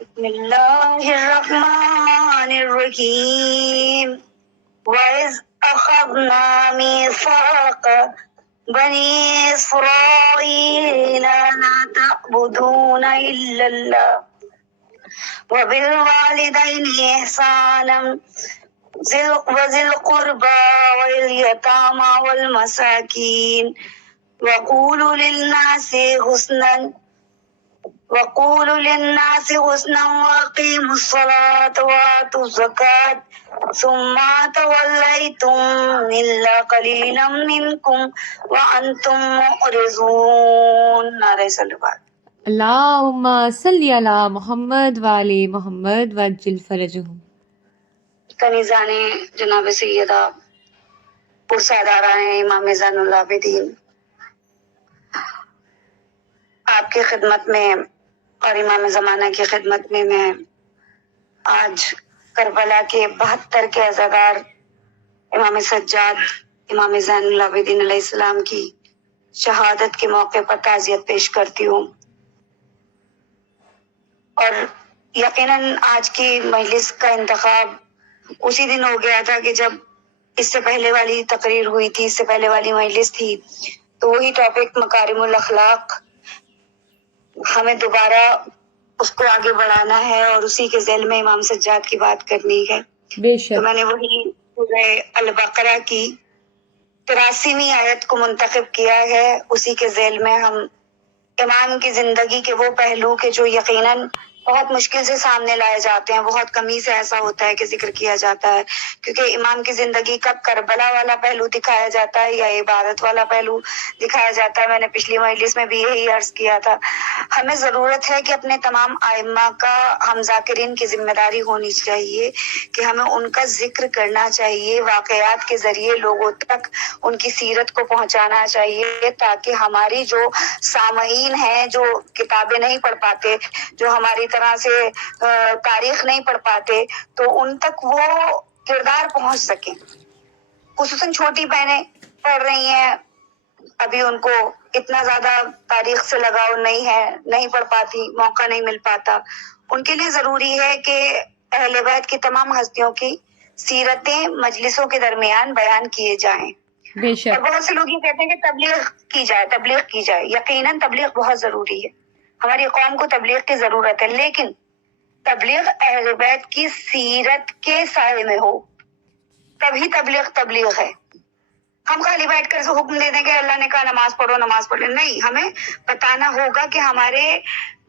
بسم اللہ الرحمن الرحیم وَإِذْ أَخَذْنَا مِيثَاقَ بَنِي إِسْرَائِيلَ لَا تَعْبُدُونَ إِلَّا اللَّهَ وَبِالْوَالِدَيْنِ إِحْسَانًا وَذِي الْقُرْبَى وَالْيَتَامَى وَالْمَسَاكِينِ وَقُولُوا لِلنَّاسِ حُسْنًا وَأَقِيمُوا الصَّلَاةَ وَآتُوا الزَّكَاةَ ثُمَّ تَوَلَّيْتُمْ إِلَّا قَلِيلًا مِنْكُمْ وَأَنْتُمْ مُعْرِضُونَ۔ نعرہ صلوات۔ اللہم صلی علی محمد وآل محمد وعجل فرجہم۔ کنیزان جناب سیدہ پرساداران امام زین العابدین، آپ کی خدمت میں اور امام زمانہ کی خدمت میں آج کربلا کے 72 کے عزادار امام سجاد امام زین العابدین علیہ السلام کی شہادت کے موقع پر تعزیت پیش کرتی ہوں، اور یقیناً آج کی مجلس کا انتخاب اسی دن ہو گیا تھا کہ جب اس سے پہلے والی تقریر ہوئی تھی، اس سے پہلے والی مجلس تھی، تو وہی ٹاپک مکارم الاخلاق ہمیں دوبارہ اس کو آگے بڑھانا ہے اور اسی کے ذیل میں امام سجاد کی بات کرنی ہے۔ بے تو شک۔ میں نے وہی سورہ البقرہ کی 83ویں آیت کو منتخب کیا ہے، اسی کے ذیل میں ہم امام کی زندگی کے وہ پہلو کے جو یقیناً بہت مشکل سے سامنے لائے جاتے ہیں، بہت کمی سے ایسا ہوتا ہے کہ ذکر کیا جاتا ہے، کیونکہ امام کی زندگی کا کربلا والا پہلو دکھایا جاتا ہے یا عبادت والا پہلو دکھایا جاتا ہے۔ میں نے پچھلی مجلس میں بھی یہی عرض کیا تھا، ہمیں ضرورت ہے کہ اپنے تمام ائمہ کا ہم ذاکرین کی ذمہ داری ہونی چاہیے کہ ہمیں ان کا ذکر کرنا چاہیے، واقعات کے ذریعے لوگوں تک ان کی سیرت کو پہنچانا چاہیے، تاکہ ہماری جو سامعین ہیں، جو کتابیں نہیں پڑھ پاتے، جو ہماری طرح سے تاریخ نہیں پڑھ پاتے، تو ان تک وہ کردار پہنچ سکیں۔ خصوصاً چھوٹی بہنیں پڑھ رہی ہیں، ابھی ان کو اتنا زیادہ تاریخ سے لگاؤ نہیں ہے، نہیں پڑھ پاتی، موقع نہیں مل پاتا، ان کے لیے ضروری ہے کہ اہل بیت کی تمام ہستیوں کی سیرتیں مجلسوں کے درمیان بیان کیے جائیں۔ بے اور شک۔ بہت سے لوگ یہ کہتے ہیں کہ تبلیغ کی جائے، تبلیغ کی جائے، یقیناً تبلیغ بہت ضروری ہے، ہماری قوم کو تبلیغ کی ضرورت ہے، لیکن تبلیغ اہل بیت کی سیرت کے سائے میں ہو، تبھی تبلیغ ہے۔ ہم خالی بیٹھ کر سے حکم دے دیں کہ اللہ نے کہا نماز پڑھو، نماز پڑھو، نہیں، ہمیں بتانا ہوگا کہ ہمارے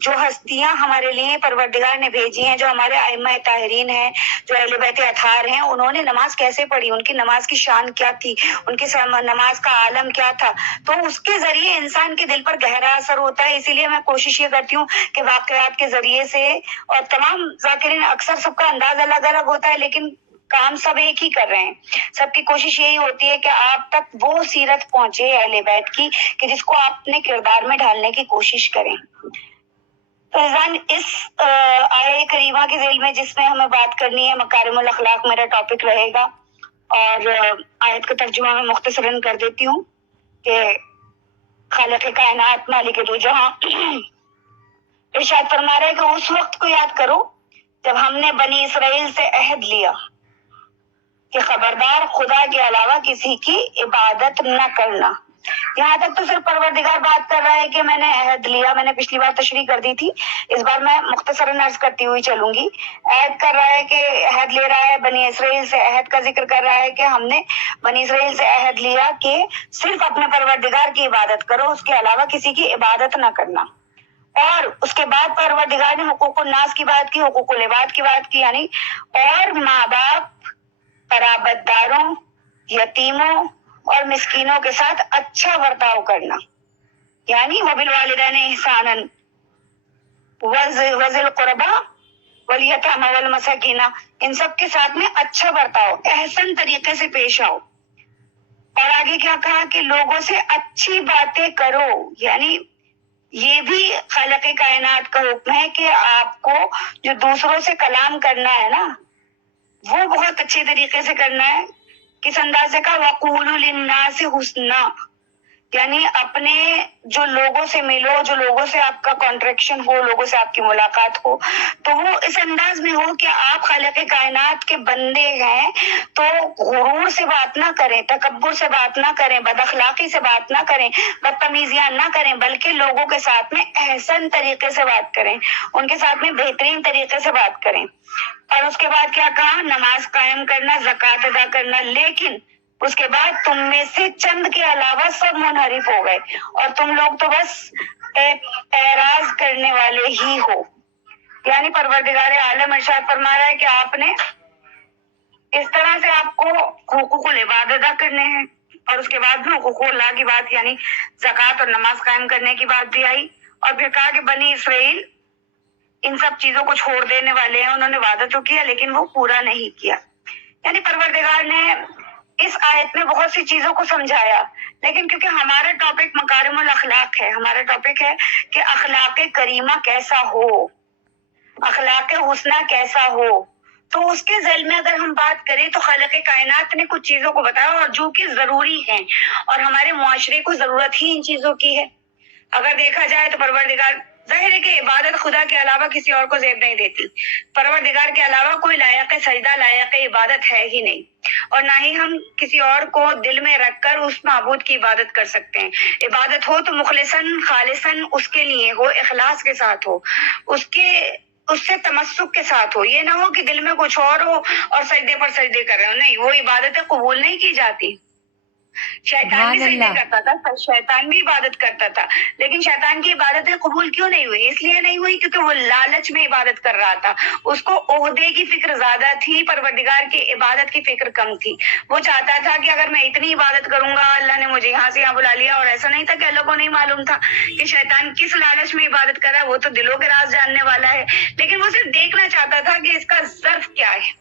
جو ہستیاں ہمارے لیے پروردگار نے بھیجی ہیں، جو ہمارے ائمہ طاہرین ہیں، جو اہل بیت اطہار ہیں، انہوں نے نماز کیسے پڑھی، ان کی نماز کی شان کیا تھی، ان کی نماز کا عالم کیا تھا، تو اس کے ذریعے انسان کے دل پر گہرا اثر ہوتا ہے۔ اسی لیے میں کوشش یہ کرتی ہوں کہ واقعات کے ذریعے سے، اور تمام ذاکرین اکثر سب کا انداز الگ الگ ہوتا ہے، لیکن کام سب ایک ہی کر رہے ہیں، سب کی کوشش یہی ہوتی ہے کہ آپ تک وہ سیرت پہنچے اہل بیت کی کہ جس کو آپ اپنے کردار میں ڈھالنے کی کوشش کریں۔ فیضان، اس آیہ کریمہ کے ذیل میں جس میں ہمیں بات کرنی ہے، مکارم الاخلاق میرا ٹاپک رہے گا، اور آیت کا ترجمہ میں مختصراً کر دیتی ہوں کہ خالق کائنات مالک دو جہاں ارشاد فرما رہے کہ اس وقت کو یاد کرو جب ہم نے بنی اسرائیل سے عہد لیا کہ خبردار خدا کے علاوہ کسی کی عبادت نہ کرنا۔ یہاں تک تو صرف پروردگار بات کر رہا ہے کہ میں نے عہد لیا، میں نے پچھلی بار تشریح کر دی تھی، اس بار میں مختصراً عرض کرتی ہوئی چلوں گی۔ عہد کر رہا ہے کہ عہد لے رہا ہے، بنی اسرائیل سے عہد کا ذکر کر رہا ہے کہ ہم نے بنی اسرائیل سے عہد لیا کہ صرف اپنے پروردگار کی عبادت کرو، اس کے علاوہ کسی کی عبادت نہ کرنا۔ اور اس کے بعد پروردگار نے حقوق الناس کی بات کی، حقوق العباد کی بات کی، یعنی اور ماں باپ، قرابت داروں، یتیموں اور مسکینوں کے ساتھ اچھا برتاؤ کرنا، یعنی وبالوالدین احسانا وذی القربی والیتامی والمساکین، ان سب کے ساتھ میں اچھا برتاؤ، احسن طریقے سے پیش آؤ۔ اور آگے کیا کہا کہ لوگوں سے اچھی باتیں کرو، یعنی یہ بھی خالق کائنات کا حکم ہے کہ آپ کو جو دوسروں سے کلام کرنا ہے نا، وہ بہت اچھے طریقے سے کرنا ہے۔ کس انداز سے کہا وَقُولُوا لِلنَّاسِ حُسْنًا، یعنی اپنے جو لوگوں سے ملو، جو لوگوں سے آپ کا کانٹریکشن ہو، لوگوں سے آپ کی ملاقات ہو، تو وہ اس انداز میں ہو کہ آپ خالق کائنات کے بندے ہیں، تو غرور سے بات نہ کریں، تکبر سے بات نہ کریں، بد اخلاقی سے بات نہ کریں، بدتمیزیاں نہ کریں، بلکہ لوگوں کے ساتھ میں احسن طریقے سے بات کریں، ان کے ساتھ میں بہترین طریقے سے بات کریں۔ اور اس کے بعد کیا کہا؟ نماز قائم کرنا، زکوٰۃ ادا کرنا، لیکن اس کے بعد تم میں سے چند کے علاوہ سب منحرف ہو گئے اور تم لوگ تو بس اعراض کرنے والے ہی ہو۔ یعنی پروردگار عالم ارشاد فرما رہا ہے کہ آپ نے اس طرح سے آپ کو حقوق العباد ادا کرنے ہیں، اور اس کے بعد میں حقوق اللہ کی بات یعنی زکوٰۃ اور نماز قائم کرنے کی بات بھی آئی، اور پھر کہا کہ بنی اسرائیل ان سب چیزوں کو چھوڑ دینے والے ہیں، انہوں نے وعدہ تو کیا لیکن وہ پورا نہیں کیا۔ یعنی پروردگار نے اس آیت میں بہت سی چیزوں کو سمجھایا، لیکن کیونکہ ہمارا ٹاپک مکارم الاخلاق ہے، ہمارا ٹاپک ہے کہ اخلاق کریمہ کیسا ہو، اخلاق حسنہ کیسا ہو، تو اس کے ذیل میں اگر ہم بات کریں تو خالق کائنات نے کچھ چیزوں کو بتایا اور جو کہ ضروری ہیں، اور ہمارے معاشرے کو ضرورت ہی ان چیزوں کی ہے۔ اگر دیکھا جائے تو پروردگار ظاہر ہے کہ عبادت خدا کے علاوہ کسی اور کو زیب نہیں دیتی، پروردگار کے علاوہ کوئی لائق سجدہ، لائق عبادت ہے ہی نہیں، اور نہ ہی ہم کسی اور کو دل میں رکھ کر اس معبود کی عبادت کر سکتے ہیں۔ عبادت ہو تو مخلصاً خالصاً اس کے لیے ہو، اخلاص کے ساتھ ہو، اس سے تمسک کے ساتھ ہو، یہ نہ ہو کہ دل میں کچھ اور ہو اور سجدے پر سجدے کر رہے ہو، نہیں، وہ عبادتیں قبول نہیں کی جاتی۔ شیطان بھی سبحان سجدے اللہ۔ کرتا تھا، شیطان بھی عبادت کرتا تھا، لیکن شیطان کی عبادتیں قبول کیوں نہیں ہوئی؟ اس لیے نہیں ہوئی کیونکہ وہ لالچ میں عبادت کر رہا تھا، اس کو عہدے کی فکر زیادہ تھی، پروردگار کی عبادت کی فکر کم تھی۔ وہ چاہتا تھا کہ اگر میں اتنی عبادت کروں گا، اللہ نے مجھے یہاں سے یہاں بلا لیا، اور ایسا نہیں تھا کہ اللہ کو نہیں معلوم تھا کہ شیطان کس لالچ میں عبادت کر رہا ہے، وہ تو دلوں کے راز جاننے والا ہے، لیکن وہ صرف دیکھنا چاہتا تھا کہ اس کا ظرف کیا ہے،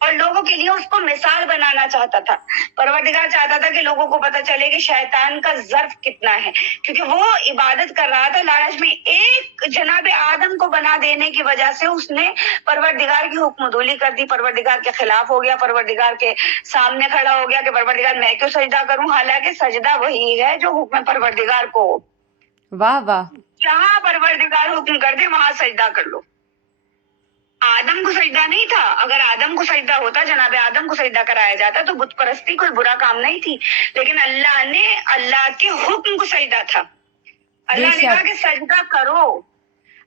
اور لوگوں کے لیے اس کو مثال بنانا چاہتا تھا۔ پروردگار چاہتا تھا کہ لوگوں کو پتہ چلے کہ شیطان کا ظرف کتنا ہے، کیونکہ وہ عبادت کر رہا تھا لالچ میں، ایک جناب آدم کو بنا دینے کی وجہ سے اس نے پروردگار کی حکم دولی کر دی، پروردگار کے خلاف ہو گیا، پروردگار کے سامنے کھڑا ہو گیا کہ پروردگار میں کیوں سجدہ کروں، حالانکہ سجدہ وہی ہے جو حکم پروردگار کو ہو۔ واہ واہ۔ جہاں پروردگار حکم کر دے وہاں سجدہ کر لو۔ آدم کو سجدہ نہیں تھا، اگر آدم کو سجدہ ہوتا، جناب آدم کو سجدہ کرایا جاتا تو بت پرستی کوئی برا کام نہیں تھی، لیکن اللہ نے اللہ کے حکم کو سجدہ تھا، اللہ نے کہا کہ سجدہ کرو۔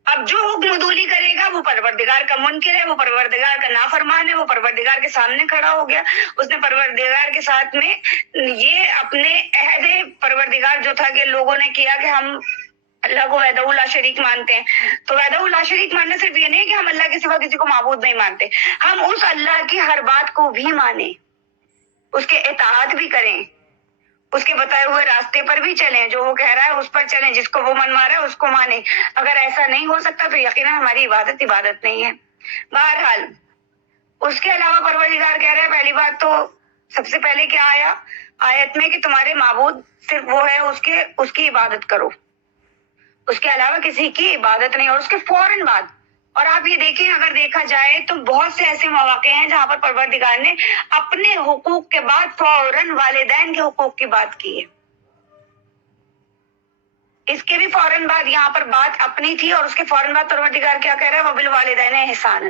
اب جو حکم دولی کرے گا وہ پروردگار کا منکر ہے، وہ پروردگار کا نافرمان ہے، وہ پروردگار کے سامنے کھڑا ہو گیا، اس نے پروردگار کے ساتھ میں یہ اپنے عہد پروردگار جو تھا کہ لوگوں نے کیا کہ ہم اللہ کو وحدہ لا شریک مانتے ہیں، تو وحدہ لا شریک ماننا صرف یہ نہیں کہ ہم اللہ کے سوا کسی کو معبود نہیں مانتے، ہم اس اللہ کی ہر بات کو بھی مانیں، اس کے اطاعت بھی کریں، اس کے بتائے ہوئے راستے پر بھی چلیں، جو وہ کہہ رہا ہے اس پر چلیں، جس کو وہ منوا رہا ہے اس کو مانیں۔ اگر ایسا نہیں ہو سکتا تو یقیناً ہماری عبادت نہیں ہے۔ بہرحال اس کے علاوہ پروردگار کہہ رہے ہیں، پہلی بات تو سب سے پہلے کیا آیا آیت میں کہ تمہارے معبود صرف وہ ہے، اس کی عبادت کرو، اس کے علاوہ کسی کی عبادت نہیں۔ اور اس کے فوراً بعد، اور آپ یہ دیکھیں اگر دیکھا جائے تو بہت سے ایسے مواقع ہیں جہاں پر پروردگار نے اپنے حقوق کے بعد فوراً والدین کے حقوق کی بات کی ہے۔ اس کے بھی فوراً بعد یہاں پر بات اپنی تھی، اور اس کے فوراً بعد پروردگار کیا کہہ رہا ہے؟ وَبِالْوَالِدَيْنِ إِحْسَانًا،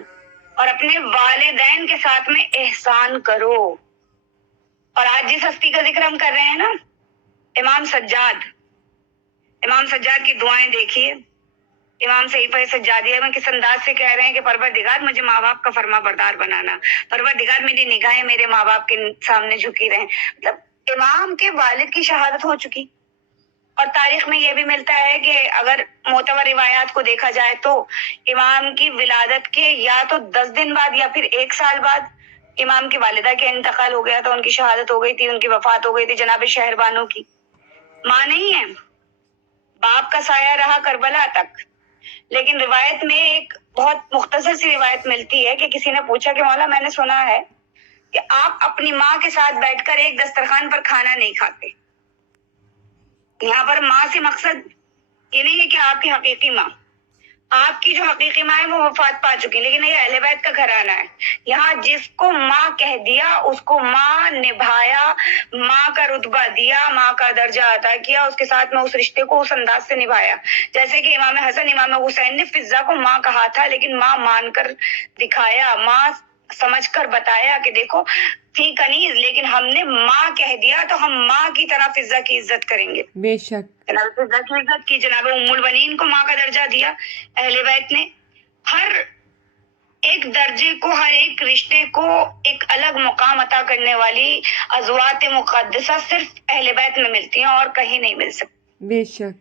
اور اپنے والدین کے ساتھ میں احسان کرو۔ اور آج جس ہستی کا ذکر ہم کر رہے ہیں نا، امام سجاد کی دعائیں دیکھیے، امام صحیفہ سجادیہ میں کس انداز سے کہہ رہے ہیں کہ پروردگار مجھے ماں باپ کا فرما بردار بنانا، پروردگار میری نگاہیں میرے ماں باپ کے سامنے جھکی رہیں۔ مطلب امام کے والد کی شہادت ہو چکی، اور تاریخ میں یہ بھی ملتا ہے کہ اگر معتبر روایات کو دیکھا جائے تو امام کی ولادت کے یا تو 10 دن بعد یا پھر 1 سال بعد امام کی والدہ کے انتقال ہو گیا تھا، ان کی شہادت ہو گئی تھی، ان کی وفات ہو گئی تھی۔ جناب شہربانو کی ماں نہیں ہے، باپ کا سایہ رہا کربلا تک، لیکن روایت میں ایک بہت مختصر سی روایت ملتی ہے کہ کسی نے پوچھا کہ مولا میں نے سنا ہے کہ آپ اپنی ماں کے ساتھ بیٹھ کر ایک دسترخوان پر کھانا نہیں کھاتے۔ یہاں پر ماں سے مقصد یہ نہیں ہے کہ آپ کی حقیقی ماں، آپ کی جو حقیقی ماں ہے وہ وفات پا چکی، لیکن یہ اہل بیت کا گھرانہ ہے. یہاں جس کو ماں کہہ دیا اس کو ماں نبھایا، ماں کا رتبہ دیا، ماں کا درجہ عطا کیا، اس کے ساتھ میں اس رشتے کو اس انداز سے نبھایا جیسے کہ امام حسن امام حسین نے فضا کو ماں کہا تھا، لیکن ماں مان کر دکھایا، ماں سمجھ کر بتایا کہ دیکھو تھی کنیز لیکن ہم نے ماں کہہ دیا تو ہم ماں کی طرح فضا کی عزت کریں گے. بے شک. جناب فضا کی عزت کی، جناب ام البنین کو ماں کا درجہ دیا. اہل بیت نے ہر ایک درجے کو، ہر ایک رشتے کو ایک الگ مقام عطا کرنے والی ازواج مقدسہ صرف اہل بیت میں ملتی ہیں اور کہیں نہیں مل سکتی. بے شک.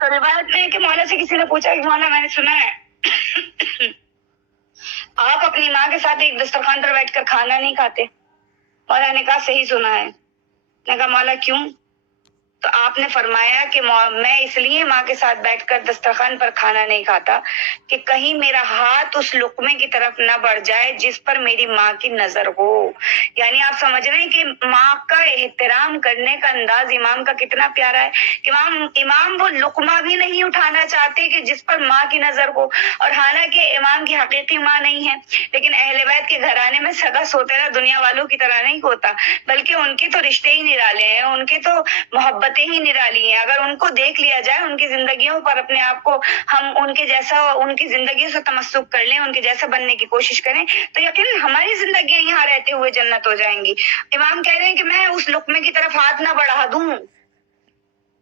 تو روایت میں ہے کہ مولا سے کسی نے پوچھا کہ مولا میں نے سنا ہے آپ اپنی ماں کے ساتھ ایک دسترخوان پر بیٹھ کر کھانا نہیں کھاتے. مولا نے کہا صحیح سنا ہے. نے کہا مولا کیوں؟ تو آپ نے فرمایا کہ میں اس لیے ماں کے ساتھ بیٹھ کر دسترخوان پر کھانا نہیں کھاتا کہ کہیں میرا ہاتھ اس لقمے کی طرف نہ بڑھ جائے جس پر میری ماں کی نظر ہو. یعنی آپ سمجھ رہے ہیں کہ ماں کا احترام کرنے کا انداز امام کا کتنا پیارا ہے کہ امام وہ لقمہ بھی نہیں اٹھانا چاہتے کہ جس پر ماں کی نظر ہو. اور حالانکہ امام کی حقیقی ماں نہیں ہے، لیکن اہل بیت کے گھرانے میں سگا سوتیرا دنیا والوں کی طرح نہیں ہوتا، بلکہ ان کے تو رشتے ہی نرالے ہیں، ان کے تو محبتیں ہی نرالی ہیں. اگر ان کو دیکھ لیا جائے، ان کی زندگیوں پر اپنے آپ کو ہم ان کے جیسا، ان کی زندگیوں سے تمسک کر لیں، ان کے جیسا بننے کی کوشش کریں تو یقیناً ہماری زندگیاں یہاں رہتے ہوئے جنت ہو جائیں گی. امام کہہ رہے ہیں کہ میں اس لقمے کی طرف ہاتھ نہ بڑھا دوں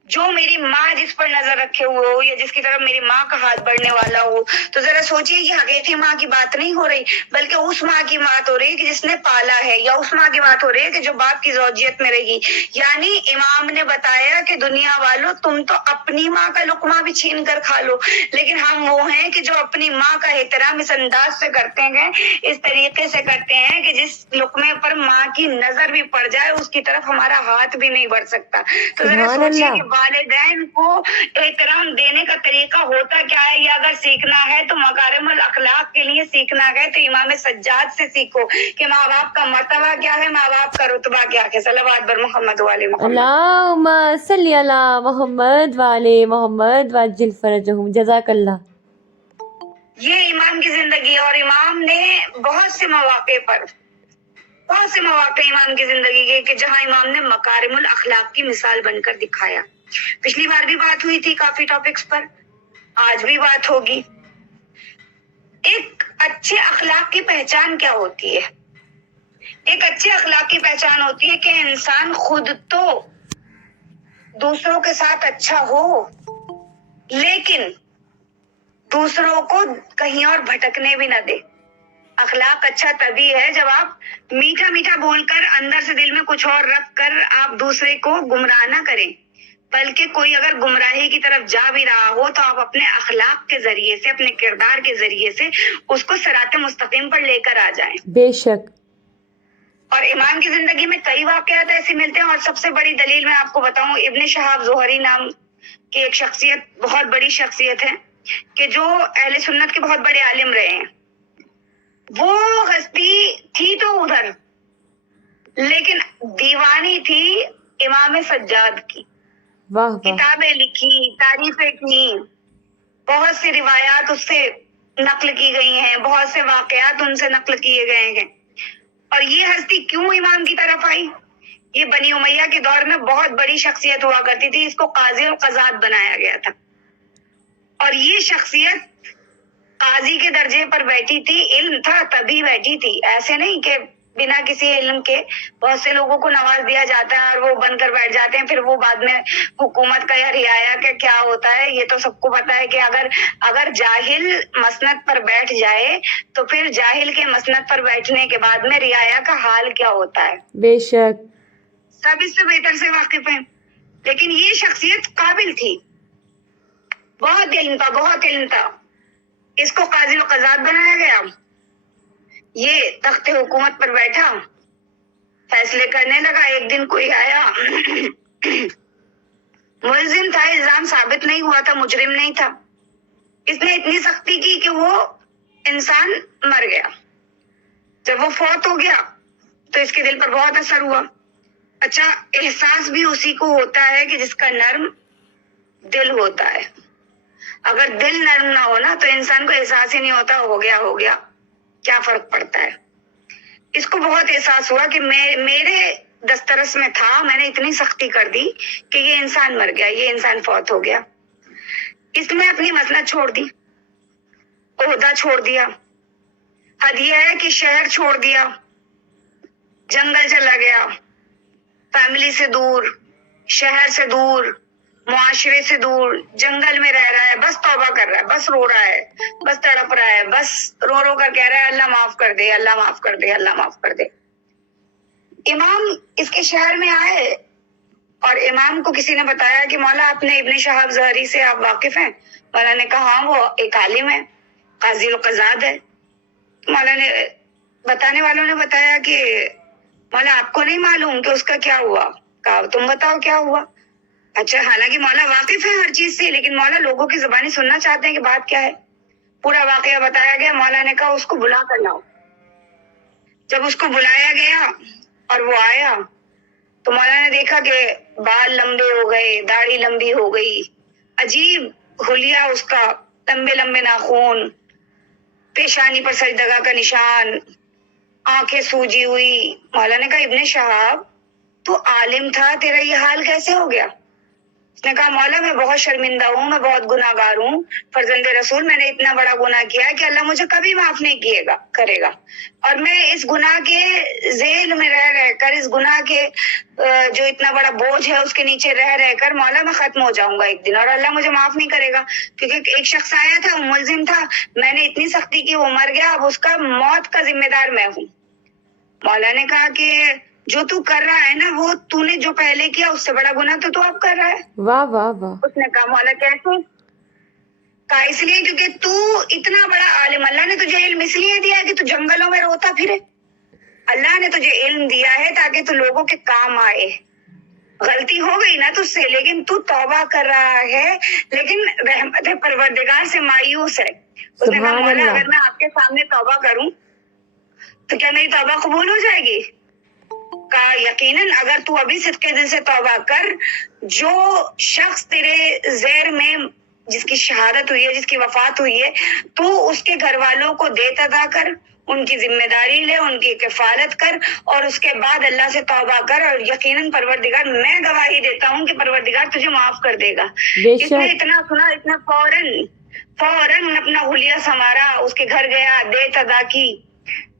جو میری ماں جس پر نظر رکھے ہوئے ہو یا جس کی طرف میری ماں کا ہاتھ بڑھنے والا ہو. تو ذرا سوچئے یہ حقیقی ماں کی بات نہیں ہو رہی، بلکہ اس ماں کی بات ہو رہی ہے کہ جس نے پالا ہے، یا اس ماں کی بات ہو رہی ہے کہ جو باپ کی زوجیت میں رہی. یعنی امام نے بتایا کہ دنیا والوں تم تو اپنی ماں کا لقمہ بھی چھین کر کھا لو، لیکن ہم وہ ہیں کہ جو اپنی ماں کا احترام اس انداز سے کرتے ہیں، اس طریقے سے کرتے ہیں کہ جس لقمے پر ماں کی نظر بھی پڑ جائے اس کی طرف ہمارا ہاتھ بھی نہیں بڑھ سکتا. تو ذرا سبحان سوچئے اللہ. کہ والدین کو احترام دینے کا طریقہ ہوتا کیا ہے. یہ اگر سیکھنا ہے تو مکارم الاخلاق کے لیے سیکھنا ہے تو امام سجاد سے سیکھو کہ ماں باپ کا مرتبہ کیا ہے، ماں باپ کا رتبہ کیا ہے. صلوات بر محمد والے محمد. اللہم صلی علی محمد وعلی محمد وعجل فرجہم. جزاک اللہ. یہ امام کی زندگی ہے، اور امام نے بہت سے مواقع امام کی زندگی کے کہ جہاں امام نے مکارم الاخلاق کی مثال بن کر دکھایا. پچھلی بار بھی بات ہوئی تھی کافی ٹاپکس پر، آج بھی بات ہوگی. ایک اچھے اخلاق کی پہچان کیا ہوتی ہے؟ ایک اچھے اخلاق کی پہچان ہوتی ہے کہ انسان خود تو دوسروں کے ساتھ اچھا ہو، لیکن دوسروں کو کہیں اور بھٹکنے بھی نہ دے. اخلاق اچھا تبھی ہے جب آپ میٹھا میٹھا بول کر اندر سے دل میں کچھ اور رکھ کر آپ دوسرے کو گمراہ نہ کریں، بلکہ کوئی اگر گمراہی کی طرف جا بھی رہا ہو تو آپ اپنے اخلاق کے ذریعے سے، اپنے کردار کے ذریعے سے اس کو صراط مستقیم پر لے کر آ جائیں. بے شک. اور امام کی زندگی میں کئی واقعات ایسے ملتے ہیں، اور سب سے بڑی دلیل میں آپ کو بتاؤں، ابن شہاب زہری نام کی ایک شخصیت، بہت بڑی شخصیت ہے کہ جو اہل سنت کے بہت بڑے عالم رہے ہیں. وہ ہستی تھی تو ادھر، لیکن دیوانی تھی امام سجاد کی. واہ واہ. کتابیں لکھی، تعریفیں کی، بہت سی روایات اس سے نقل کی گئی ہیں، بہت سے واقعات ان سے نقل کیے گئے ہیں. اور یہ ہستی کیوں امام کی طرف آئی؟ یہ بنی امیہ کے دور میں بہت بڑی شخصیت ہوا کرتی تھی، اس کو قاضی القضات بنایا گیا تھا. اور یہ شخصیت قاضی کے درجے پر بیٹھی تھی، علم تھا تبھی بیٹھی تھی. ایسے نہیں کہ بنا کسی علم کے بہت سے لوگوں کو نواز دیا جاتا ہے اور وہ بن کر بیٹھ جاتے ہیں، پھر وہ بعد میں حکومت کا یا رعایا کا کیا ہوتا ہے یہ تو سب کو پتا ہے کہ اگر جاہل مسند پر بیٹھ جائے تو پھر جاہل کے مسند پر بیٹھنے کے بعد میں رعایا کا حال کیا ہوتا ہے. بے شک. سب اس سے بہتر سے واقف ہیں. لیکن یہ شخصیت قابل تھی، بہت علم تھا. اس کو قاضی القضات بنایا گیا. یہ تخت حکومت پر بیٹھا، فیصلے کرنے لگا. ایک دن کوئی آیا، ملزم تھا، الزام ثابت نہیں ہوا تھا، مجرم نہیں تھا. اس نے اتنی سختی کی کہ وہ انسان مر گیا. جب وہ فوت ہو گیا تو اس کے دل پر بہت اثر ہوا. اچھا، احساس بھی اسی کو ہوتا ہے کہ جس کا نرم دل ہوتا ہے. اگر دل نرم نہ ہو نا تو انسان کو احساس ہی نہیں ہوتا ہو گیا کیا فرق پڑتا ہے. اس کو بہت احساس ہوا کہ میرے دسترس میں تھا، میں نے اتنی سختی کر دی کہ یہ انسان مر گیا، یہ انسان فوت ہو گیا. اس نے اپنی مسند چھوڑ دی، عہدہ چھوڑ دیا، حد یہ ہے کہ شہر چھوڑ دیا، جنگل چلا گیا، فیملی سے دور، شہر سے دور، معاشرے سے دور، جنگل میں رہ رہا ہے، بس توبہ کر رہا ہے، بس رو رہا ہے، بس تڑپ رہا ہے، بس رو رو کر کہہ رہا ہے اللہ معاف کر دے، اللہ معاف کر دے، اللہ معاف کر دے. امام اس کے شہر میں آئے اور امام کو کسی نے بتایا کہ مولا آپ نے ابن شہاب ظہری سے آپ واقف ہیں؟ مولا نے کہا ہاں، وہ ایک عالم ہے، قاضی القضات ہے. مولا نے بتانے والوں نے بتایا کہ مولا آپ کو نہیں معلوم کہ اس کا کیا ہوا؟ کہا تم بتاؤ کیا ہوا. اچھا، حالانکہ مولا واقف ہے ہر چیز سے، لیکن مولا لوگوں کی زبانی سننا چاہتے ہیں کہ بات کیا ہے. پورا واقعہ بتایا گیا. مولا نے کہا اس کو بلا کر لاؤ. جب اس کو بلایا گیا اور وہ آیا تو مولا نے دیکھا کہ بال لمبے ہو گئے، داڑھی لمبی ہو گئی، عجیب حلیہ اس کا، لمبے لمبے ناخون، پیشانی پر سجدگاہ کا نشان، آنکھیں سوجی ہوئی. مولا نے کہا ابن شہاب تو عالم تھا، تیرا یہ حال کیسے ہو گیا؟ اس نے کہا مولا میں بہت شرمندہ ہوں، میں بہت گناہ گار ہوں، فرزند رسول میں نے اتنا بڑا گناہ کیا ہے کہ اللہ مجھے کبھی معاف نہیں کرے گا، اور میں اس گناہ کے ذیل میں رہ کر، اس گناہ کے جو اتنا بڑا بوجھ ہے اس کے نیچے رہ کر مولا میں ختم ہو جاؤں گا ایک دن، اور اللہ مجھے معاف نہیں کرے گا. کیونکہ ایک شخص آیا تھا، وہ ملزم تھا، میں نے اتنی سختی کی، وہ مر گیا، اب اس کا موت کا ذمہ دار میں ہوں. مولا نے کہا کہ جو تو کر رہا ہے نا، وہ تو نے جو پہلے کیا اس سے بڑا گناہ تو اب کر رہا ہے. واہ واہ واہ. اس نے کہا مولا کیسے؟ کہا اس لیے کیونکہ تو اتنا بڑا عالم، اللہ نے تجھے علم اس لیے دیا ہے کہ تو جنگلوں میں روتا پھرے. اللہ نے تجھے علم دیا ہے تاکہ تو لوگوں کے کام آئے. غلطی ہو گئی نا تجھ سے، لیکن تو توبہ کر رہا ہے، لیکن رحمت پروردگار سے مایوس ہے. اس نے کہا سبحان مولا اللہ. اگر میں آپ کے سامنے توبہ کروں تو کیا میری توبہ قبول ہو جائے گی؟ کہا یقیناً اگر تو ابھی صدقے دل سے توبہ کر، جو شخص تیرے زیر میں جس کی شہادت ہوئی ہے، جس کی وفات ہوئی ہے، تو اس کے گھر والوں کو دیت ادا کر، ان کی ذمہ داری لے، ان کی کفالت کر، اور اس کے بعد اللہ سے توبہ کر، اور یقیناً پروردگار، میں گواہی دیتا ہوں کہ پروردگار تجھے معاف کر دے گا. بے اس نے شک. اتنا سنا، اتنا فوراً اپنا حلیہ سنوارا، اس کے گھر گیا، دیت ادا کی،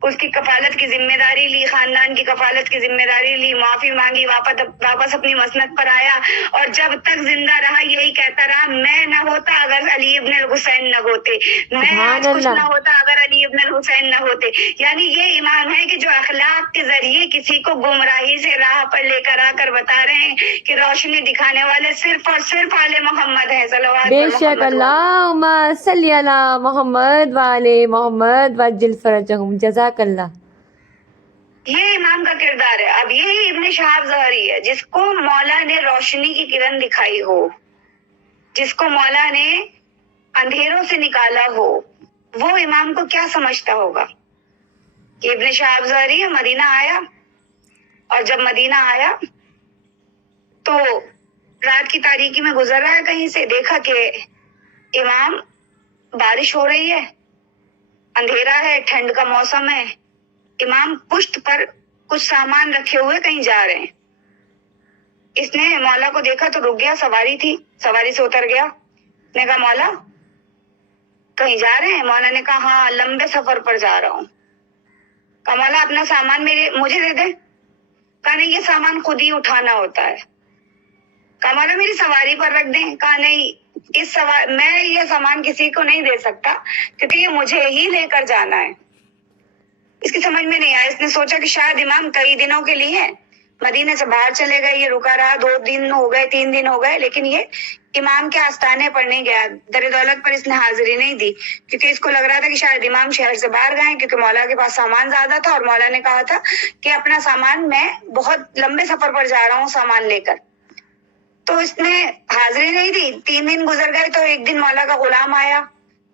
اس کی کفالت کی ذمہ داری لی، خاندان کی کفالت کی ذمہ داری لی، معافی مانگی، واپس اپنی مسند پر آیا، اور جب تک زندہ رہا یہی کہتا رہا میں نہ ہوتا اگر علی ابن الحسین نہ ہوتے، میں سبحان آج کچھ اللہ. نہ ہوتا اگر علی ابن الحسین نہ ہوتے. یعنی یہ امام ہے کہ جو اخلاق کے ذریعے کسی کو گمراہی سے راہ پر لے کر آ کر بتا رہے ہیں کہ روشنی دکھانے والے صرف اور صرف آل محمد ہیں. صلوات بے پر شک. محمد وعلی. اللہم صلی علی محمد وعلی محمد وعجل فرجہم. جزاک اللہ. یہ امام کا کردار ہے. اب یہی ابن شہاب ظہری ہے جس کو مولا نے روشنی کی کرن دکھائی ہو، جس کو مولا نے اندھیروں سے نکالا ہو، وہ امام کو کیا سمجھتا ہوگا کہ ابن شہاب ظہری ہے. مدینہ آیا، اور جب مدینہ آیا تو رات کی تاریکی میں گزر رہا ہے، کہیں سے دیکھا کہ امام، بارش ہو رہی ہے، اندھیرا ہے، ٹھنڈ کا موسم ہے، امام پشت پر کچھ سامان رکھے ہوئے کہیں جا رہے ہیں. اس نے مولا کو دیکھا تو رک گیا، سواری تھی، سواری سے اتر گیا. نے کہا مولا کہیں جا رہے ہیں؟ مولا نے کہا ہاں لمبے سفر پر جا رہا ہوں. کہا مولا اپنا سامان مجھے دے دے. کہا نہیں، یہ سامان خود ہی اٹھانا ہوتا ہے. کہا مولا میری سواری پر رکھ دیں. کہا نہیں، میں یہ سامان کسی کو نہیں دے سکتا کیونکہ یہ مجھے ہی لے کر جانا ہے. اس کی سمجھ میں نہیں آیا. اس نے سوچا کہ شاید امام کئی دنوں کے لیے مدینے سے باہر چلے گئے، یہ رکا رہا، 2 دن ہو گئے، 3 دن ہو گئے، لیکن یہ امام کے آستانے پر نہیں گیا. در دولت پر اس نے حاضری نہیں دی کیونکہ اس کو لگ رہا تھا کہ شاید امام شہر سے باہر گئے، کیونکہ مولا کے پاس سامان زیادہ تھا، اور مولا نے کہا تھا کہ اپنا سامان، میں بہت لمبے سفر پر جا رہا ہوں سامان لے کر. تو اس نے حاضری نہیں دی. 3 دن گزر گئے تو ایک دن مولا کا غلام آیا.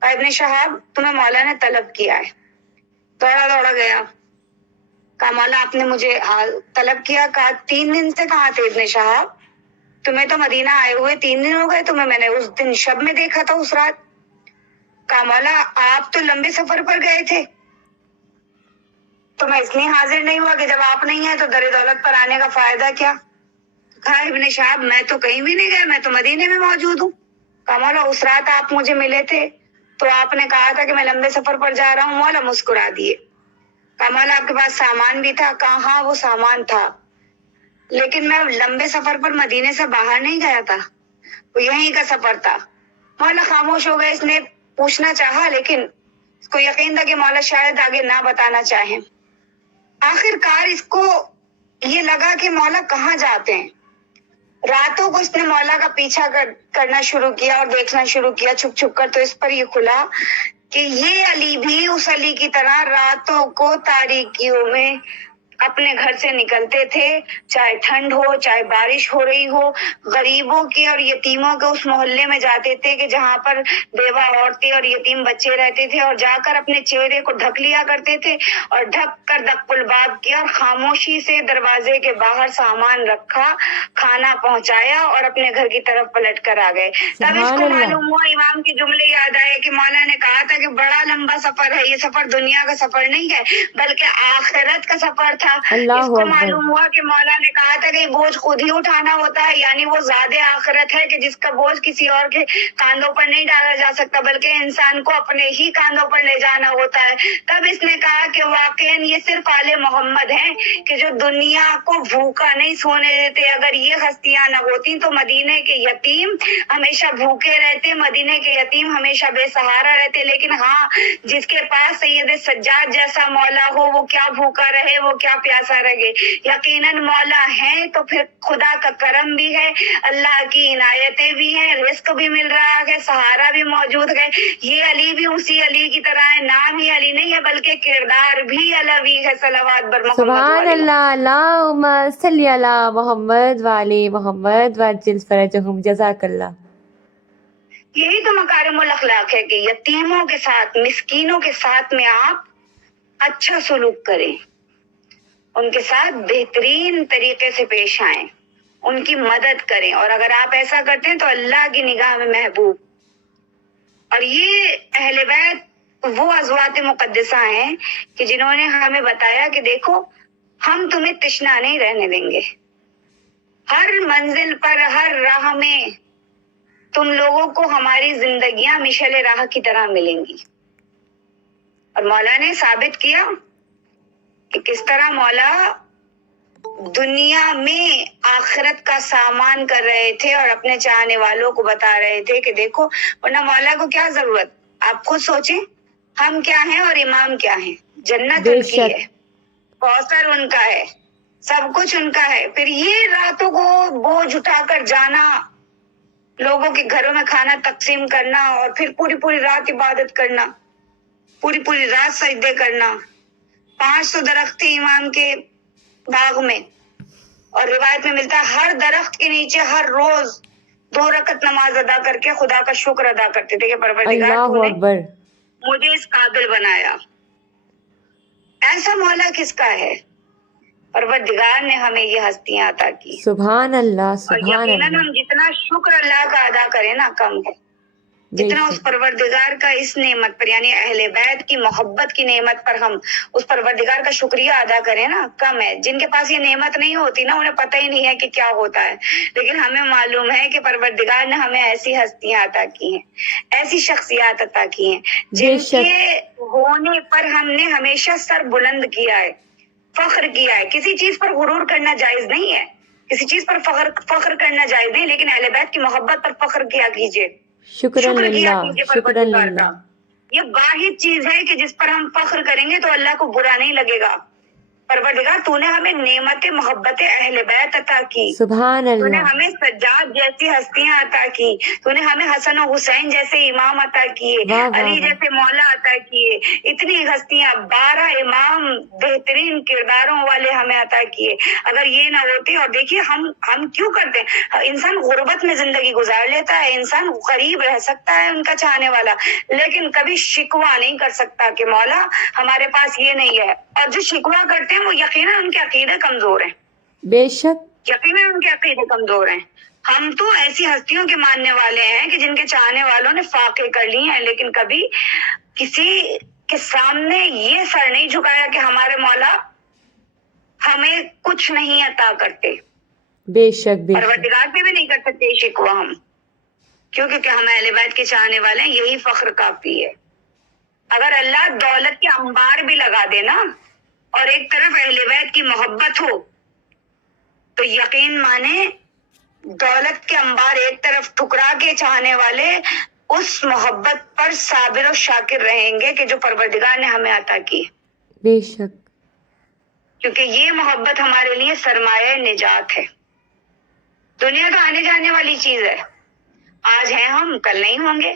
کہا ابن شہاب تمہیں مولا نے طلب کیا ہے. دوڑا دوڑا گیا. کہا مولا آپ نے مجھے طلب کیا. کہا 3 دن سے کہاں تھے ابن شہاب؟ تمہیں تو مدینہ آئے ہوئے 3 دن ہو گئے، تمہیں میں نے اس دن شب میں دیکھا تھا، اس رات۔ کہا مولا آپ تو لمبے سفر پر گئے تھے، تو میں اس لیے حاضر نہیں ہوا کہ جب آپ نہیں ہیں تو در دولت پر آنے کا فائدہ کیا؟ کہا ابن شہاب میں تو کہیں بھی نہیں گیا، میں تو مدینے میں موجود ہوں۔ کہا مولا اس رات آپ مجھے ملے تھے تو آپ نے کہا تھا کہ میں لمبے سفر پر جا رہا ہوں۔ مولا مسکرا دیے۔ کہا مولا آپ کے پاس سامان بھی تھا؟ کہا ہاں وہ سامان تھا، لیکن میں لمبے سفر پر مدینے سے باہر نہیں گیا تھا، وہ یہیں کا سفر تھا۔ مولا خاموش ہو گئے، اس نے پوچھنا چاہا لیکن اس کو یقین تھا کہ مولا شاید آگے نہ بتانا چاہیں۔ آخر کار اس کو یہ لگا کہ مولا کہاں جاتے ہیں۔ راتوں کو اس نے مولا کا پیچھا کرنا شروع کیا اور دیکھنا شروع کیا چھپ چھپ کر، تو اس پر یہ کھلا کہ یہ علی بھی اس علی کی طرح راتوں کو تاریکیوں میں اپنے گھر سے نکلتے تھے، چاہے ٹھنڈ ہو چاہے بارش ہو رہی ہو، غریبوں کے اور یتیموں کے اس محلے میں جاتے تھے کہ جہاں پر بیوہ عورتیں اور یتیم بچے رہتے تھے، اور جا کر اپنے چہرے کو ڈھک لیا کرتے تھے اور ڈھک کر دق الباب کیا اور خاموشی سے دروازے کے باہر سامان رکھا، کھانا پہنچایا اور اپنے گھر کی طرف پلٹ کر آ گئے۔ تب اس سبحان کو اللہ، معلوم ہوا، امام کے جملے یاد آئے کہ مولا نے کہا تھا کہ بڑا لمبا سفر ہے، یہ سفر دنیا کا سفر نہیں ہے بلکہ آخرت کا سفر تھا۔ اس اللہ کو اکبر، معلوم ہوا کہ مولا نے کہا تھا کہ بوجھ خود ہی اٹھانا ہوتا ہے، یعنی وہ زیادہ آخرت ہے کہ جس کا بوجھ کسی اور کے کاندھوں پر نہیں ڈالا جا سکتا بلکہ انسان کو اپنے ہی کاندھوں پر لے جانا ہوتا ہے۔ تب اس نے کہا کہ واقعاً یہ صرف آل محمد ہیں کہ جو دنیا کو بھوکا نہیں سونے دیتے، اگر یہ ہستیاں نہ ہوتی تو مدینے کے یتیم ہمیشہ بھوکے رہتے، مدینے کے یتیم ہمیشہ بے سہارا رہتے، لیکن ہاں جس کے پاس سید سجاد جیسا مولا ہو وہ کیا بھوکا رہے، وہ کیا پیاسا رہے۔ یقیناً مولا ہیں تو پھر خدا کا کرم بھی ہے، اللہ کی عنایتیں بھی ہیں، رزق بھی مل رہا ہے، سہارا بھی موجود ہے۔ یہ علی بھی اسی علی کی طرح ہے، نام ہی علی نہیں ہے بلکہ کردار بھی علوی ہے۔ صلوات بر محمد سبحان والے اللہ، اللہم صلی علی محمد وعلی محمد وعجل فرجہم، جزاک اللہ۔ یہی تو مکارم الاخلاق ہے کہ یتیموں کے ساتھ، مسکینوں کے ساتھ میں آپ اچھا سلوک کریں، ان کے ساتھ بہترین طریقے سے پیش آئیں، ان کی مدد کریں، اور اگر آپ ایسا کرتے ہیں تو اللہ کی نگاہ میں محبوب۔ اور یہ اہل بیت وہ ازواج مقدسہ ہیں کہ جنہوں نے ہمیں بتایا کہ دیکھو ہم تمہیں تشنا نہیں رہنے دیں گے، ہر منزل پر ہر راہ میں تم لوگوں کو ہماری زندگیاں مشعل راہ کی طرح ملیں گی۔ اور مولا نے ثابت کیا کہ کس طرح مولا دنیا میں آخرت کا سامان کر رہے تھے اور اپنے چاہنے والوں کو بتا رہے تھے کہ دیکھو، ورنہ مولا کو کیا ضرورت، آپ خود سوچیں ہم کیا ہیں اور امام کیا ہیں۔ جنت بے ان کی شک، ہے، کوثر ان کا ہے، سب کچھ ان کا ہے، پھر یہ راتوں کو بوجھ اٹھا کر جانا، لوگوں کے گھروں میں کھانا تقسیم کرنا اور پھر پوری پوری رات عبادت کرنا، پوری پوری رات سجدے کرنا، 500 درخت تھے امام کے باغ میں، اور روایت میں ملتا ہے ہر درخت کے نیچے ہر روز 2 رکعت نماز ادا کر کے خدا کا شکر ادا کرتے تھے کہ پروردگار اللہ تو نے اکبر، مجھے اس قابل بنایا۔ ایسا مولا کس کا ہے؟ پروردگار نے ہمیں یہ ہستیاں عطا کی، سبحان اللہ، اور سبحان یقیناً اللہ، ہم جتنا شکر اللہ کا ادا کریں نا کم ہے، بے جتنا اس شک، پروردگار کا اس نعمت پر یعنی اہل بیت کی محبت کی نعمت پر ہم اس پروردگار کا شکریہ ادا کریں نا کم ہے۔ جن کے پاس یہ نعمت نہیں ہوتی نا انہیں پتہ ہی نہیں ہے کہ کیا ہوتا ہے، لیکن ہمیں معلوم ہے کہ پروردگار نے ہمیں ایسی ہستیاں عطا کی ہیں، ایسی شخصیات عطا کی ہیں بے جن شک، کے ہونے پر ہم نے ہمیشہ سر بلند کیا ہے، فخر کیا ہے۔ کسی چیز پر غرور کرنا جائز نہیں ہے، کسی چیز پر فخر کرنا جائز نہیں، لیکن اہل بیت کی محبت پر فخر کیا کیجیے، شکرا شکر کیا للہ، کیجیے شکرا پروردگار للہ، کا۔ یہ واحد چیز ہے کہ جس پر ہم فخر کریں گے تو اللہ کو برا نہیں لگے گا۔ پروردگار تو نے ہمیں نعمت محبت اہل بیت عطا کی، سبحان تو نے اللہ، ہمیں سجاد جیسی ہستیاں عطا کی، تو نے ہمیں حسن و حسین جیسے امام عطا کیے، واہ واہ علی واہ، جیسے مولا عطا کیے، اتنی ہستیاں 12 امام بہترین کرداروں والے ہمیں عطا کیے۔ اگر یہ نہ ہوتے، اور دیکھیے ہم کیوں کرتے ہیں، انسان غربت میں زندگی گزار لیتا ہے، انسان قریب رہ سکتا ہے ان کا چاہنے والا، لیکن کبھی شکوہ نہیں کر سکتا کہ مولا ہمارے پاس یہ نہیں ہے۔ اور جو شکوہ کرتے ہیں وہ یقیناً ان کے عقیدے کمزور ہیں، بے شک، یقیناً ان کے عقیدے کمزور ہیں۔ ہم تو ایسی ہستیوں کے ماننے والے ہیں کہ جن کے چاہنے والوں نے فاقے کر لی ہیں، لیکن کبھی کسی کے سامنے یہ سر نہیں جھکایا کہ ہمارے مولا ہمیں کچھ نہیں عطا کرتے. بے شک بے شک. پروردگار پہ بھی نہیں کر سکتے شکوہ ہم، کیونکہ ہم اہل بیت کے چاہنے والے ہیں، یہی فخر کافی ہے. اگر اللہ دولت کے انبار بھی لگا دے نا اور ایک طرف اہل بیت کی محبت ہو تو یقین مانے دولت کے انبار ایک طرف ٹھکرا کے چاہنے والے اس محبت پر صابر و شاکر رہیں گے کہ جو پروردگار نے ہمیں عطا کی، بے شک. کیونکہ یہ محبت ہمارے لیے سرمایہ نجات ہے. دنیا تو آنے جانے والی چیز ہے، آج ہیں ہم کل نہیں ہوں گے،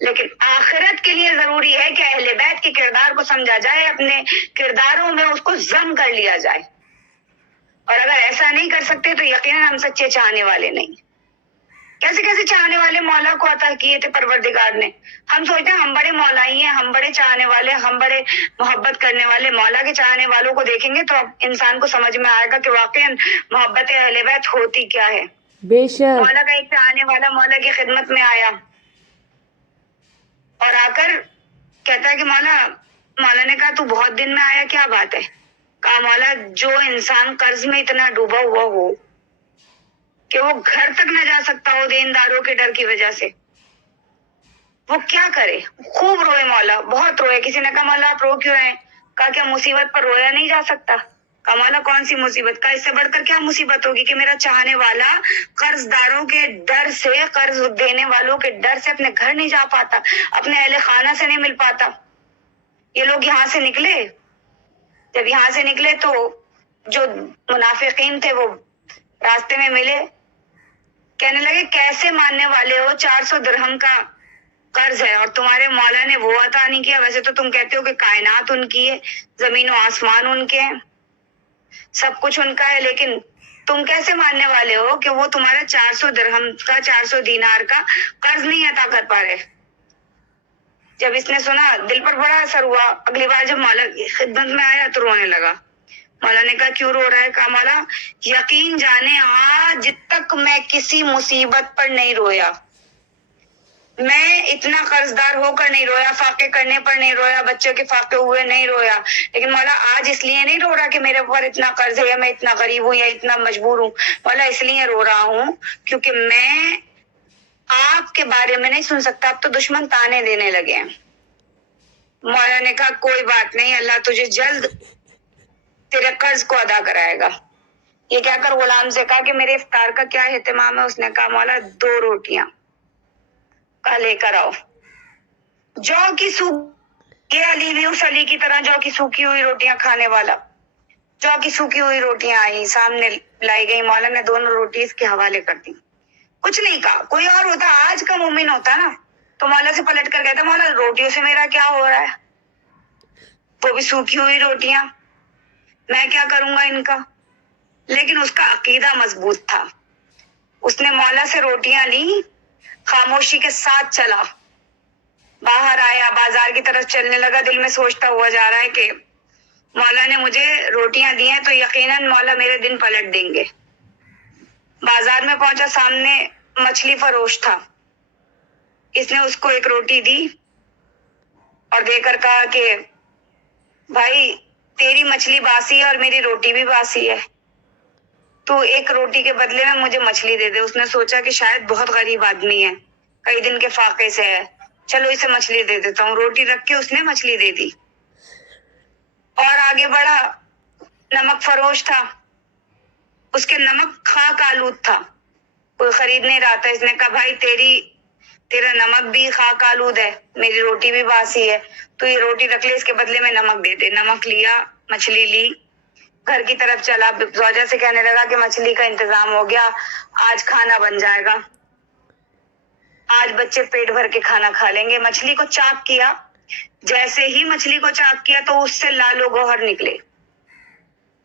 لیکن آخرت کے لیے ضروری ہے کہ اہل بیت کے کردار کو سمجھا جائے، اپنے کرداروں میں اس کو ضم کر لیا جائے. اور اگر ایسا نہیں کر سکتے تو یقیناً ہم سچے چاہنے والے نہیں. کیسے کیسے چاہنے والے مولا کو عطا کیے تھے پروردگار نے. ہم سوچتے ہیں ہم بڑے مولائی ہیں، ہم بڑے چاہنے والے، ہم بڑے محبت کرنے والے. مولا کے چاہنے والوں کو دیکھیں گے تو اب انسان کو سمجھ میں آئے گا کہ واقعا محبت اہل بیت ہوتی کیا ہے. بے شک. مولا کا ایک چاہنے والا مولا کی خدمت میں آیا اور آ کر کہتا ہے کہ مولا نے کہا تو بہت دن میں آیا، کیا بات ہے؟ کہا مولا جو انسان قرض میں اتنا ڈوبا ہوا ہو کہ وہ گھر تک نہ جا سکتا ہو دینداروں کے ڈر کی وجہ سے، وہ کیا کرے؟ خوب روئے مولا، بہت روئے. کسی نے کہا مولا آپ رو کیوں رہے ہیں؟ کہا کیا مصیبت پر رویا نہیں جا سکتا؟ کہا مولا کون سی مصیبت؟ کا اس سے بڑھ کر کیا مصیبت ہوگی کہ میرا چاہنے والا قرض داروں کے ڈر سے، قرض دینے والوں کے ڈر سے اپنے گھر نہیں جا پاتا، اپنے اہل خانہ سے نہیں مل پاتا. یہ لوگ یہاں سے نکلے، جب یہاں سے نکلے تو جو منافقین تھے وہ راستے میں ملے، کہنے لگے کیسے ماننے والے ہو، 400 درہم کا قرض ہے اور تمہارے مولا نے وہ عطا نہیں کیا. ویسے تو تم کہتے ہو کہ کائنات ان کی ہے، زمین و آسمان ان کے ہیں، سب کچھ ان کا ہے، لیکن تم کیسے ماننے والے ہو کہ وہ تمہارا 400 درہم کا، 400 دینار کا قرض نہیں عطا کر پا رہے. جب اس نے سنا دل پر بڑا اثر ہوا. اگلی بار جب مولا کی خدمت میں آیا تو رونے لگا. مولا نے کہا کیوں رو رہا ہے؟ کہا مولا یقین جانے آج تک میں کسی مصیبت پر نہیں رویا، میں اتنا قرض دار ہو کر نہیں رویا، فاقے کرنے پر نہیں رویا، بچے کے فاقے ہوئے نہیں رویا، لیکن مولا آج اس لیے نہیں رو رہا کہ میرے اوپر اتنا قرض ہے یا میں اتنا غریب ہوں یا اتنا مجبور ہوں. مولا اس لیے رو رہا ہوں کیونکہ میں آپ کے بارے میں نہیں سن سکتا، اب تو دشمن تانے دینے لگے ہیں. مولا نے کہا کوئی بات نہیں، اللہ تجھے جلد تیرے قرض کو ادا کرائے گا. یہ کہہ کر غلام سے کہا کہ میرے افطار کا کیا اہتمام ہے؟ اس نے کہا مولا 2 روٹیاں. کہا لے کر آؤ. جو کی سوکھی، یہ علی بھی اس علی کی طرح جو کی سوکھی ہوئی روٹیاں کھانے والا. جو کی سوکھی ہوئی روٹیاں آئی، سامنے لائی گئی. مولا نے دونوں روٹی اس کے حوالے کر دی، کچھ نہیں کہا. کوئی اور ہوتا، آج کا مومن ہوتا نا تو مولا سے پلٹ کر کہتا مولا روٹیوں سے میرا کیا ہو رہا ہے، وہ بھی سوکھی ہوئی روٹیاں، میں کیا کروں گا ان کا. لیکن اس کا عقیدہ مضبوط تھا. اس نے مولا سے روٹیاں لی، خاموشی کے ساتھ چلا، باہر آیا، بازار کی طرف چلنے لگا. دل میں سوچتا ہوا جا رہا ہے کہ مولا نے مجھے روٹیاں دی ہیں تو یقیناً مولا میرے دن پلٹ دیں گے. بازار میں پہنچا، سامنے مچھلی فروش تھا. اس نے اس کو ایک روٹی دی اور دے کر کہا کہ بھائی تیری مچھلی باسی ہے اور میری روٹی بھی باسی ہے، تو ایک روٹی کے بدلے میں مجھے مچھلی دے دے. اس نے سوچا کہ شاید بہت غریب آدمی ہے، کئی دن کے فاقے سے ہے، چلو اسے مچھلی دے دیتا ہوں. روٹی رکھ کے اس نے مچھلی دے دی اور آگے بڑھا. نمک فروش تھا، اس کے نمک خاک آلود تھا، کوئی خرید نہیں رہا تھا. اس نے کہا بھائی تیرا نمک بھی خاک آلود ہے، میری روٹی بھی باسی ہے، تو یہ روٹی رکھ لے، اس کے بدلے میں نمک دے دے. نمک لیا، مچھلی لی، گھر کی طرف چلا. زوجہ سے کہنے لگا کہ مچھلی کا انتظام ہو گیا، آج کھانا بن جائے گا، آج بچے پیٹ بھر کے کھانا کھا لیں گے. مچھلی کو چاک کیا، جیسے ہی مچھلی کو چاک کیا تو اس سے لال و گوہر نکلے.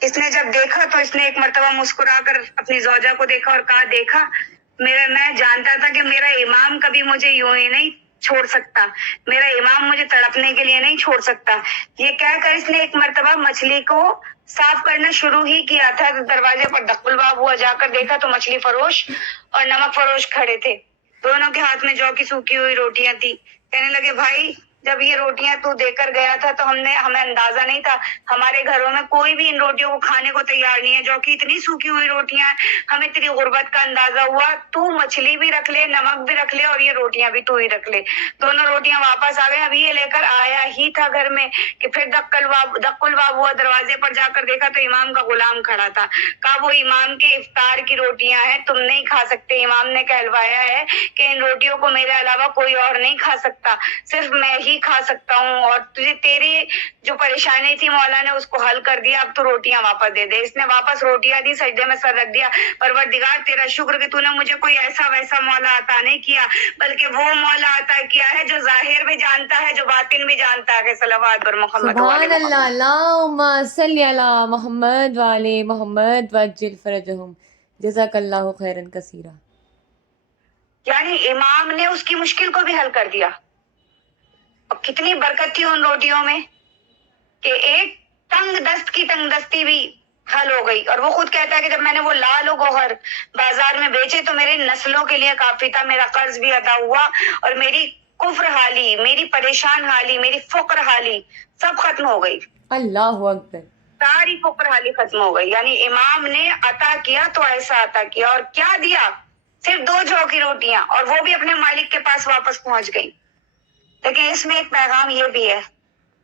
اس نے جب دیکھا تو اس نے ایک مرتبہ مسکرا کر اپنی زوجہ کو دیکھا اور کہا دیکھا، میں جانتا تھا کہ میرا امام کبھی مجھے یوں ہی نہیں چھوڑ سکتا, میرا امام مجھے تڑپنے کے لیے نہیں چھوڑ سکتا. یہ کہہ کر اس نے ایک مرتبہ مچھلی کو صاف کرنا شروع ہی کیا تھا. دروازے پر دقل باب ہوا, جا کر دیکھا تو مچھلی فروش اور نمک فروش کھڑے تھے. دونوں کے ہاتھ میں جو کی سوکھی ہوئی روٹیاں تھی. کہنے لگے, بھائی جب یہ روٹیاں تو دے کر گیا تھا تو ہمیں اندازہ نہیں تھا, ہمارے گھروں میں کوئی بھی ان روٹیوں کو کھانے کو تیار نہیں ہے, جو کہ اتنی سوکھی ہوئی روٹیاں ہیں, ہمیں تیری غربت کا اندازہ ہوا, تو مچھلی بھی رکھ لے, نمک بھی رکھ لے, اور یہ روٹیاں بھی تو ہی رکھ لے. دونوں روٹیاں واپس آ گئے. اب یہ لے کر آیا ہی تھا گھر میں کہ پھر دقل باب ہوا, دروازے پر جا کر دیکھا تو امام کا غلام کھڑا تھا. کہا, وہ امام کے افطار کی روٹیاں ہیں, تم نہیں کھا سکتے. امام نے کہلوایا ہے کہ ان روٹیوں کو میرے علاوہ کوئی اور نہیں کھا سکتا, صرف میں ہی کھا سکتا ہوں, اور تیری جو پریشانی تھی مولا نے اس کو حل کر دیا, اب تو روٹیاں واپس دے دے. اس نے واپس روٹیاں دی, سجدے میں سر رکھ دیا. پروردگار تیرا شکر کہ تو نے مجھے کوئی ایسا ویسا مولا عطا نہیں کیا, بلکہ وہ مولا عطا کیا ہے جو ظاہر بھی جانتا ہے, جو باطن بھی جانتا ہے. صلوات بر محمد سبحان وعلی اللہ. محمد. اللہم صلی علی محمد وعلی محمد وعجل فرجہم. جزاک اللہ خیرن کثیرا. یعنی امام نے اس کی مشکل کو بھی حل کر دیا. اور کتنی برکت تھی ان روٹیوں میں کہ ایک تنگ دست کی تنگ دستی بھی حل ہو گئی. اور وہ خود کہتا ہے کہ جب میں نے وہ لال و گوہر بازار میں بیچے تو میرے نسلوں کے لیے کافی تھا, میرا قرض بھی ادا ہوا, اور میری کفر حالی, میری پریشان حالی, میری فقر حالی سب ختم ہو گئی. اللہ اکبر. ساری فقر حالی ختم ہو گئی. یعنی امام نے عطا کیا تو ایسا عطا کیا, اور کیا دیا, صرف 2 جو کی روٹیاں, اور وہ بھی اپنے مالک کے پاس واپس پہنچ گئی. لیکن اس میں ایک پیغام یہ بھی ہے,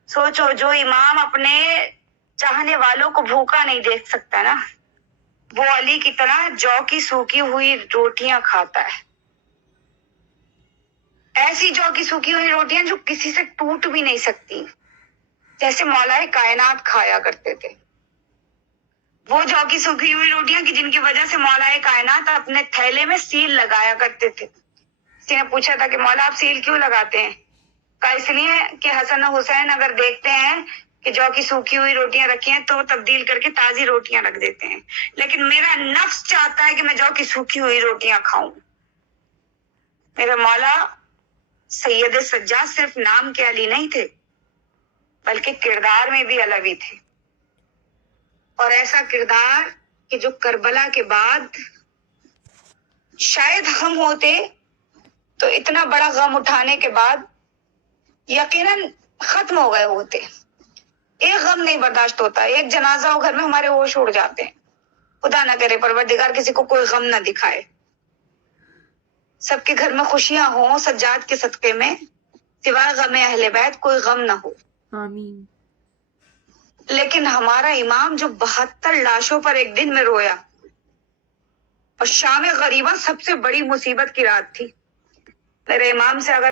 سوچو جو امام اپنے چاہنے والوں کو بھوکا نہیں دیکھ سکتا نا, وہ علی کی طرح جو کی سوکھی ہوئی روٹیاں کھاتا ہے. ایسی جو کی سوکھی ہوئی روٹیاں جو کسی سے ٹوٹ بھی نہیں سکتی, جیسے مولا کائنات کھایا کرتے تھے. وہ جو کی سوکھی ہوئی روٹیاں کہ جن کی وجہ سے مولا کائنات اپنے تھیلے میں سیل لگایا کرتے تھے. کسی نے پوچھا تھا کہ مولا آپ سیل کیوں لگاتے ہیں؟ کہا, اس لیے کہ حسن و حسین اگر دیکھتے ہیں کہ جو کی سوکھی ہوئی روٹیاں رکھی ہیں تو تبدیل کر کے تازی روٹیاں رکھ دیتے ہیں, لیکن میرا نفس چاہتا ہے کہ میں جو کی سوکھی ہوئی روٹیاں کھاؤں. میرے مولا سید سجاد صرف نام کے علی نہیں تھے, بلکہ کردار میں بھی علوی تھے. اور ایسا کردار کہ جو کربلا کے بعد شاید ہم ہوتے تو اتنا بڑا غم اٹھانے کے بعد یقیناً ختم ہو گئے ہوتے. ایک غم نہیں برداشت ہوتا, ایک جنازہ ہو گھر میں ہمارے ہوش اڑ جاتے ہیں. خدا نہ کرے پروردگار کسی کو کوئی غم نہ دکھائے, سب کے گھر میں خوشیاں ہوں سجاد کے صدقے میں, سوائے غم اہل بیت کوئی غم نہ ہو. آمین. لیکن ہمارا امام جو 72 لاشوں پر ایک دن میں رویا, اور شام غریبہ سب سے بڑی مصیبت کی رات تھی. میرے امام سے اگر